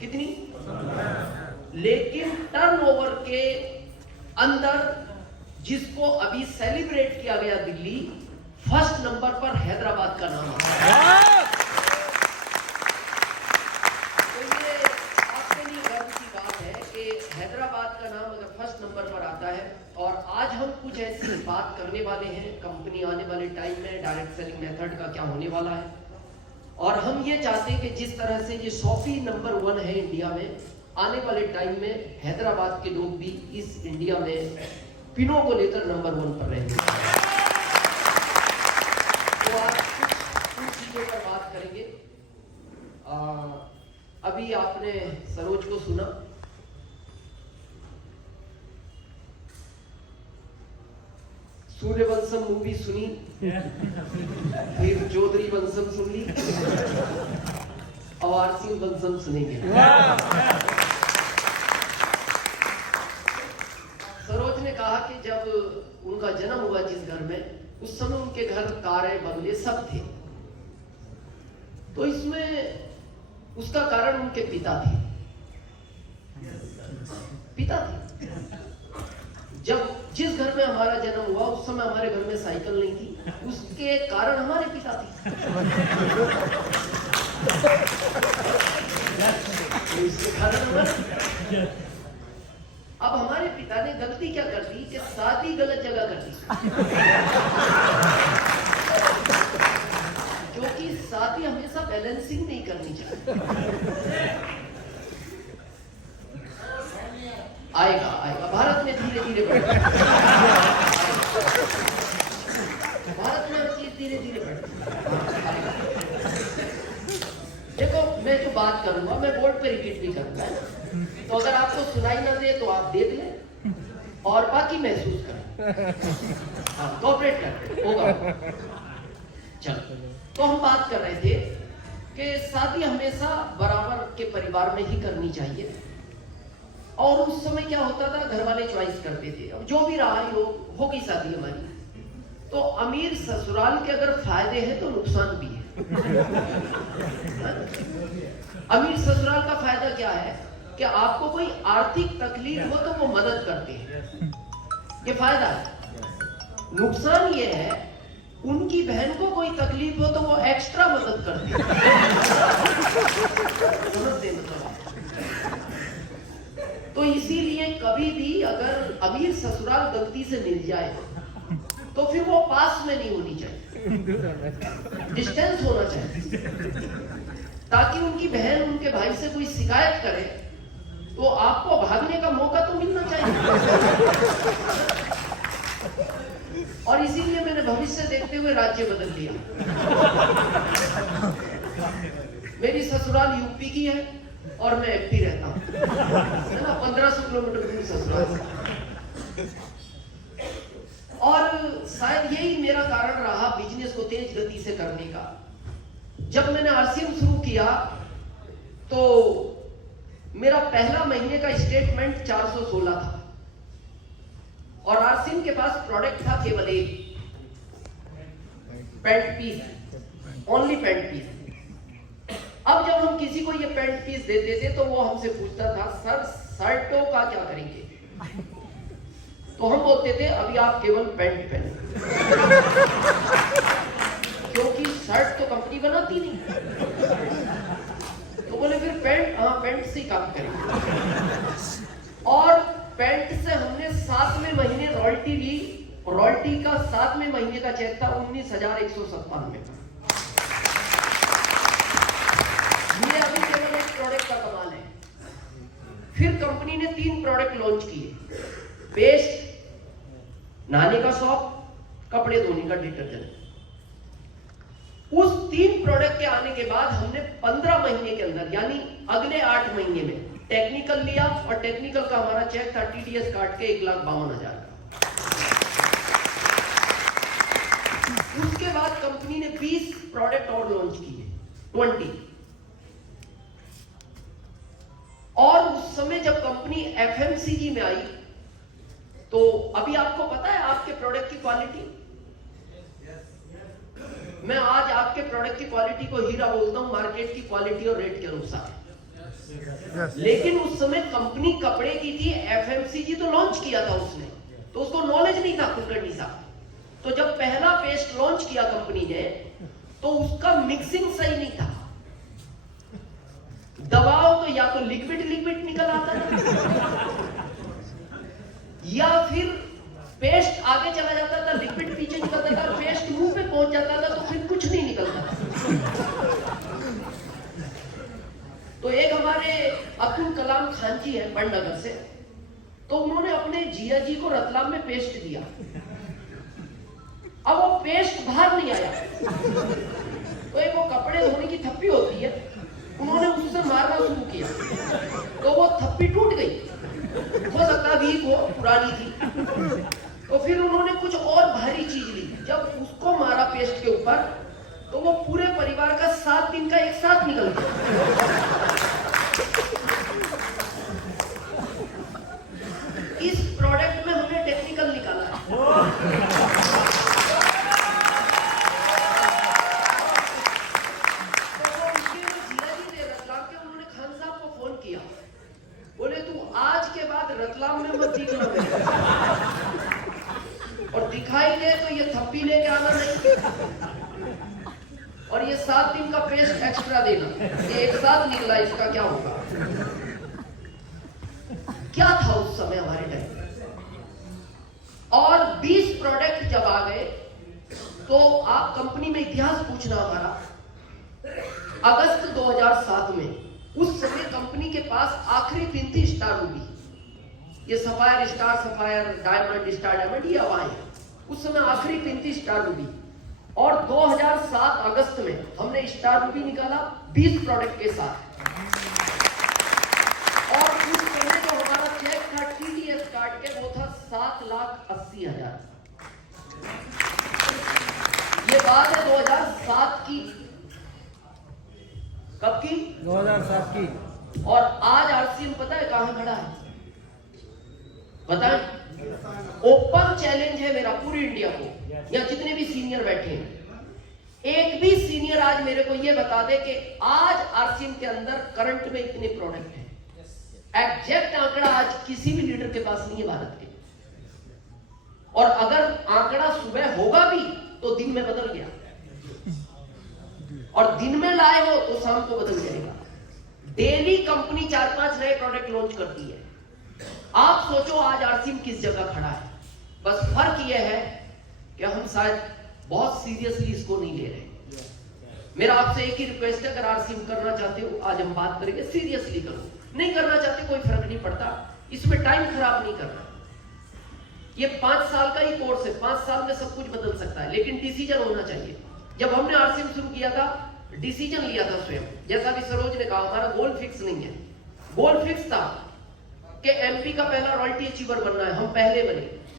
कितनी? लेकिन टर्नओवर के अंदर जिसको अभी सेलिब्रेट किया गया दिल्ली, फर्स्ट नंबर पर हैदराबाद का नाम आता है। तो ये आपके लिए गर्व की बात है कि हैदराबाद का नाम अगर फर्स्ट नंबर पर आता है। और आज हम कुछ ऐसी बात करने वाले हैं, कंपनी आने वाले टाइम में डायरेक्ट सेलिंग मेथड का क्या होने वाला है। और हम ये चाहते हैं कि जिस तरह से ये शॉपी नंबर 1 है इंडिया में, आने वाले टाइम में हैदराबाद के लोग भी इस इंडिया में पिनों को लेकर नंबर 1 पर रहेंगे। तो आज कुछ चीजों पर बात करेंगे। अभी आपने सरोज को सुना, सूर्यवंशम मूवी सुनी, फिर चौधरी वंशम सुन ली और आरसीएम वंशम सुनेंगे। सरोज ने कहा कि जब उनका जन्म हुआ जिस घर में, उस समय उनके घर कारें बंगले सब थे। तो इसमें उसका कारण उनके पिता थे। जब जिस घर में हमारा जन्म हुआ उस समय हमारे घर में साइकिल नहीं थी, उसके कारण हमारे पिता थे। तो इसके कारण हमारे, अब हमारे पिता ने गलती क्या कर दी कि शादी गलत जगह कर दी। क्योंकि शादी हमेशा बैलेंसिंग नहीं करनी चाहिए। आएगा भारत में धीरे धीरे बढ़ेगा। भारत में हर चीज धीरे धीरे बढ़ेगी। देखो, मैं जो बात करूंगा मैं बोर्ड पे रिपीट भी करूंगा, तो अगर आपको सुनाई ना दे तो आप देख लें और बाकी महसूस करें, कोऑपरेट करें, होगा। चलो, तो हम बात कर रहे थे कि शादी हमेशा बराबर के परिवार में ही करनी चाहिए। और उस समय क्या होता था, घर वाले चॉइस करते थे। अब जो भी रहा हो गई शादी हमारी। तो अमीर ससुराल के अगर फायदे हैं तो नुकसान भी है। अमीर ससुराल का फायदा क्या है कि आपको कोई आर्थिक तकलीफ हो तो वो मदद करते हैं, ये फायदा है। नुकसान ये है उनकी बहन को कोई तकलीफ हो तो वो एक्स्ट्रा मदद करते हैं। समझते मतलब। तो इसीलिए कभी भी अगर अमीर ससुराल गलती से मिल जाए तो फिर वो पास में नहीं होनी चाहिए, डिस्टेंस होना चाहिए, ताकि उनकी बहन उनके भाई से कोई शिकायत करे तो आपको भागने का मौका तो मिलना चाहिए। और इसीलिए मैंने भविष्य देखते हुए राज्य बदल लिया। मेरी ससुराल यूपी की है और मैं एमपी रहता हूँ, है ना, 1500 किलोमीटर दूर ससुराल। और शायद यही मेरा कारण रहा बिजनेस को तेज गति से करने का। जब मैंने आरसीएम शुरू किया तो मेरा पहला महीने का स्टेटमेंट 416 था और आरसीएम के पास प्रोडक्ट था केवल एक, pant piece, only pant piece. अब जब हम किसी को ये पैंट पीस देते थे तो वो हमसे पूछता था, सर शर्टों का क्या करेंगे? तो हम बोलते थे अभी आप केवल पैंट पहने, क्योंकि शर्ट तो कंपनी बनाती नहीं। तो बोले फिर पैंट, हाँ पैंट से ही काम करेंगे। और पैंट से हमने 7वें महीने रॉयल्टी ली। रॉयल्टी का 7वें महीने का चेक था 19,197 का। ये अभी केवल एक प्रोडक्ट का कमाल है। फिर कंपनी ने 3 प्रोडक्ट लॉन्च किए, पेस्ट, नहाने का सॉप, कपड़े धोने का डिटर्जेंट। उस 3 प्रोडक्ट के आने के बाद हमने 15 महीने के अंदर, यानी अगले 8 महीने में टेक्निकल लिया और टेक्निकल का हमारा चेक था टीडीएस काट के 1,52,000 का। उसके बाद कंपनी ने 20 प्रोडक्ट और लॉन्च किए, 20। और उस समय जब कंपनी एफएमसीजी में आई तो अभी आपको पता है आपके प्रोडक्ट की क्वालिटी। मैं आज आपके प्रोडक्ट की क्वालिटी को हीरा बोलता हूं, मार्केट की क्वालिटी और रेट के अनुसार। लेकिन उस समय कंपनी कपड़े की थी, एफएमसीजी तो लॉन्च किया था उसने, तो उसको नॉलेज नहीं था कुलकर्णी साहब। तो जब पहला पेस्ट लॉन्च किया कंपनी ने, तो उसका मिक्सिंग सही नहीं था। दबाव तो या तो लिक्विड लिक्विड निकल आता था, या फिर पेस्ट आगे चला जाता था, लिक्विड पीछे निकलता था, पेस्ट मुंह पे पहुंच जाता था, तो फिर कुछ नहीं निकलता था। तो एक हमारे अब्दुल कलाम खान जी है बड़नगर से, तो उन्होंने अपने जिया जी को रतलाम में पेस्ट दिया। अब वो पेस्ट बाहर नहीं आया, तो एक वो कपड़े धोने की थप्पी होती है, उन्होंने उससे मारना शुरू किया, तो वो थप्पी टूट गई। हो सकता वीक हो, पुरानी थी। तो फिर उन्होंने कुछ और भारी चीज ली, जब उसको मारा पेस्ट के ऊपर, तो वो पूरे परिवार का 7 दिन का एक साथ निकल गया। इस प्रोडक्ट में हमने टेक्निकल निकाला है। उन्होंने खान साहब को फोन किया, बोले तू आज के बाद रतलाम में मत दिखना, और दिखाई दे तो ये थप्पी लेके आना नहीं, और ये 7 दिन का पेस्ट एक्स्ट्रा देना। ये एक साथ निकला, इसका क्या होगा? क्या था उस समय हमारे टाइम? और 20 प्रोडक्ट जब आ गए, तो आप कंपनी में इतिहास पूछना हमारा। अगस्त 2007 में, उस समय कंपनी के पास आखिरी 3 थी स्टार रूबी, ये sapphire star, sapphire diamond, star diamond, ये हवाएं। उस समय आखिरी 3 थी स्टार रूबी, और 2007 अगस्त में हमने स्टार रूबी निकाला 20 प्रोडक्ट के साथ। और उस समय जो हमारा चेक था TDS कार्ड के, वो था 7,80,000। ये बात है 2007 की। कब की? 2007 की। और आज RCM पता है कहां खड़ा है? बताएं। ओपन चैलेंज है मेरा पूरी इंडिया को, या जितने भी सीनियर बैठे हैं, एक भी सीनियर आज मेरे को ये बता दे कि आज RCM के अंदर करंट में इतने प्रोडक्ट हैं। एग्जैक्ट आंकड़ा आज किसी भी लीडर के पास नहीं है भारत के, और अगर आंकड़ा सुबह होगा भी तो दिन में बदल गया, और दिन में लाए हो तो शाम को बदल जाएगा। डेली कंपनी 4-5 नए प्रोडक्ट लॉन्च करती है। आप सोचो आज RCM किस जगह खड़ा है। बस फर्क यह है कि हम शायद बहुत सीरियसली इसको नहीं ले रहे। मेरा आपसे एक ही रिक्वेस्ट है, अगर RCM करना चाहते हो, आज हम बात करेंगे, सीरियसली करो। नहीं करना चाहते, कोई फर्क नहीं पड़ता, इसमें टाइम खराब नहीं करना। ये 5 साल का ही कोर्स है, 5 साल में सब कुछ बदल सकता है, लेकिन डिसीजन होना चाहिए। जब हमने RCM शुरू किया था, डिसीजन लिया था स्वयं, जैसा भी सरोज ने कहा, हमारा गोल फिक्स नहीं है। गोल फिक्स था कि MP का पहला रॉयल्टी अचीवर बनना है, हम पहले बने।